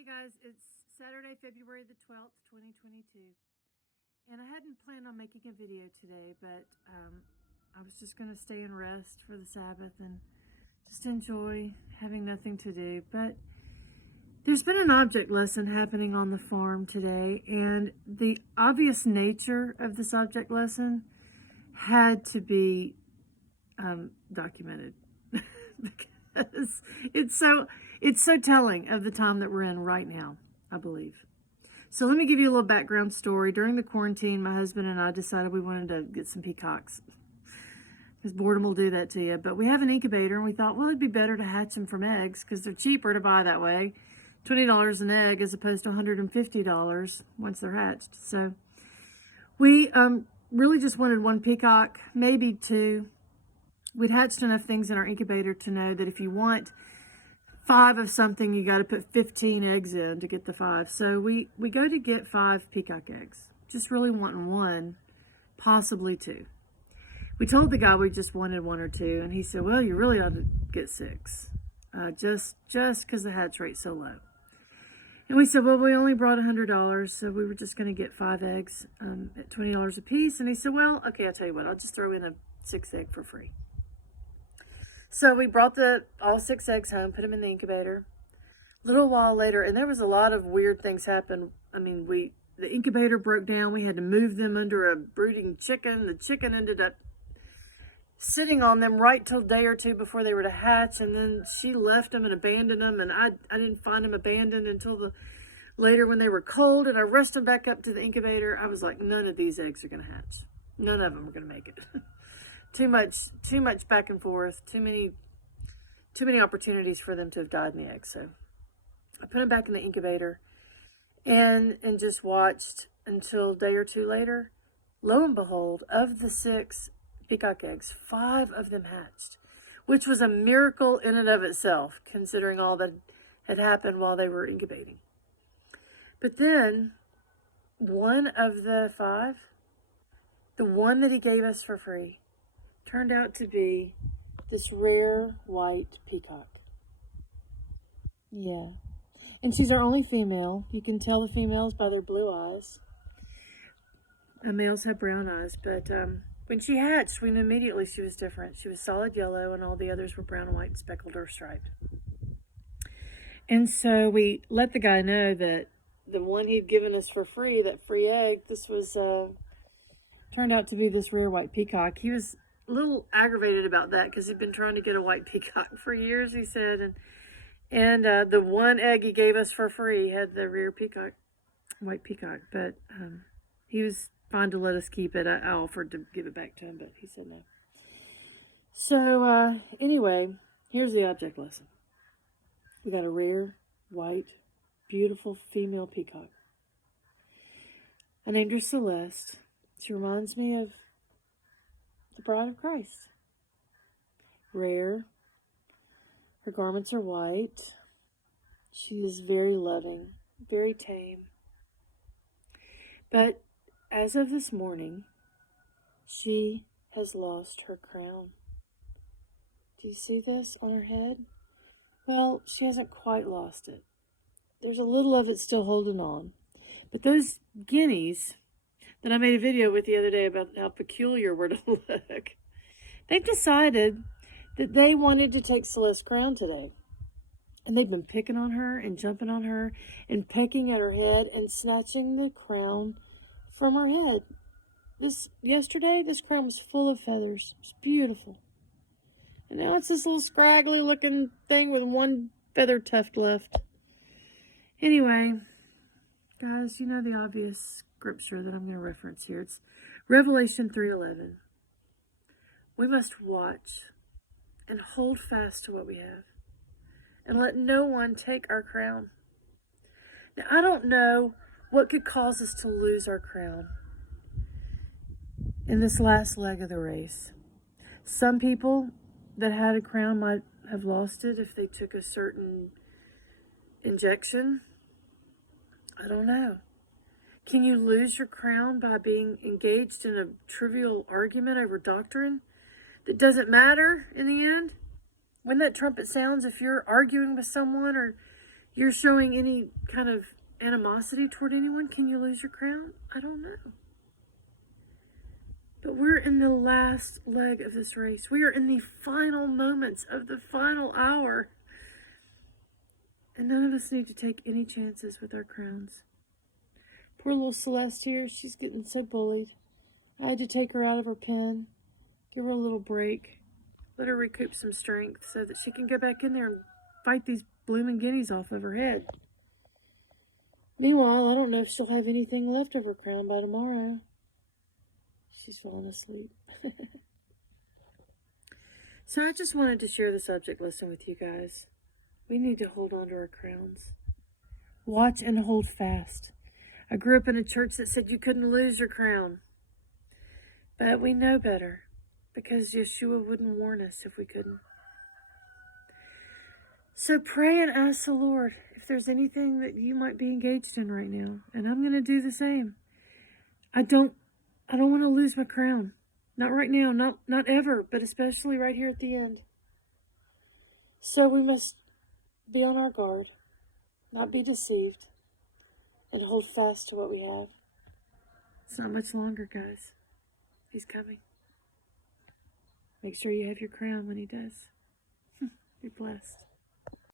Hey guys, it's Saturday, February the 12th, 2022. And I hadn't planned on making a video today, but I was just going to stay and rest for the Sabbath and just enjoy having nothing to do. But there's been an object lesson happening on the farm today, and the obvious nature of this object lesson had to be documented because it's so telling of the time that we're in right now, I believe. So let me give you a little background story. During the quarantine, my husband and I decided we wanted to get some peacocks because boredom will do that to you. But we have an incubator, and we thought, well, it'd be better to hatch them from eggs because they're cheaper to buy that way. $20 an egg as opposed to $150 once they're hatched. So we really just wanted one peacock, maybe two. We'd hatched enough things in our incubator to know that if you want 5 of something, you got to put 15 eggs in to get the 5. So we go to get 5 peacock eggs, just really wanting 1, possibly 2. We told the guy we just wanted 1 or 2, and he said, well, you really ought to get 6, just because the hatch rate's so low. And we said, well, we only brought $100, so we were just going to get 5 eggs at $20 a piece. And he said, well, okay, I'll tell you what, I'll just throw in a 6th egg for free. So we brought all 6 eggs home, put them in the incubator. A little while later, and there was a lot of weird things happen. I mean, the incubator broke down. We had to move them under a brooding chicken. The chicken ended up sitting on them right till a day or two before they were to hatch, and then she left them and abandoned them, and I didn't find them abandoned until later when they were cold, and I rushed them back up to the incubator. I was like, none of these eggs are going to hatch. None of them are going to make it. Too much back and forth, too many opportunities for them to have died in the eggs. So I put them back in the incubator and just watched until a day or two later. Lo and behold, of the 6 peacock eggs, 5 of them hatched, which was a miracle in and of itself, considering all that had happened while they were incubating. But then one of the 5, the one that he gave us for free, turned out to be this rare white peacock. Yeah. And she's our only female. You can tell the females by their blue eyes. The males have brown eyes, but when she hatched, we knew immediately she was different. She was solid yellow, and all the others were brown and white, speckled or striped. And so we let the guy know that the one he'd given us for free, that free egg, this was turned out to be this rare white peacock. He was a little aggravated about that because he'd been trying to get a white peacock for years, he said, and the one egg he gave us for free had the rare white peacock, but he was fine to let us keep it. I offered to give it back to him, but he said no. So anyway, here's the object lesson. We got a rare white, beautiful female peacock. I named her Celeste. She reminds me of the bride of Christ. Rare. Her garments are white. She is very loving, very tame. But as of this morning, she has lost her crown. Do you see this on her head? Well, she hasn't quite lost it. There's a little of it still holding on. But those guineas that I made a video with the other day about how peculiar we're to look, they decided that they wanted to take Celeste's crown today. And they've been picking on her and jumping on her and pecking at her head and snatching the crown from her head. Yesterday, this crown was full of feathers. It was beautiful. And now it's this little scraggly looking thing with one feather tuft left. Anyway, guys, you know the obvious scripture that I'm going to reference here. It's Revelation 3:11. We must watch and hold fast to what we have and let no one take our crown. Now, I don't know what could cause us to lose our crown in this last leg of the race. Some people that had a crown might have lost it if they took a certain injection. I don't know. Can you lose your crown by being engaged in a trivial argument over doctrine that doesn't matter in the end? When that trumpet sounds, if you're arguing with someone or you're showing any kind of animosity toward anyone, can you lose your crown? I don't know. But we're in the last leg of this race. We are in the final moments of the final hour. And none of us need to take any chances with our crowns. Poor little Celeste here, she's getting so bullied. I had to take her out of her pen, give her a little break, let her recoup some strength so that she can go back in there and fight these blooming guineas off of her head. Meanwhile, I don't know if she'll have anything left of her crown by tomorrow. She's fallen asleep. So I just wanted to share the subject lesson with you guys. We need to hold on to our crowns. Watch and hold fast. I grew up in a church that said you couldn't lose your crown. But we know better because Yeshua wouldn't warn us if we couldn't. So pray and ask the Lord if there's anything that you might be engaged in right now. And I'm going to do the same. I don't want to lose my crown. Not right now, not ever, but especially right here at the end. So we must be on our guard, not be deceived, and hold fast to what we have. It's not much longer, guys. He's coming. Make sure you have your crown when he does. Be blessed.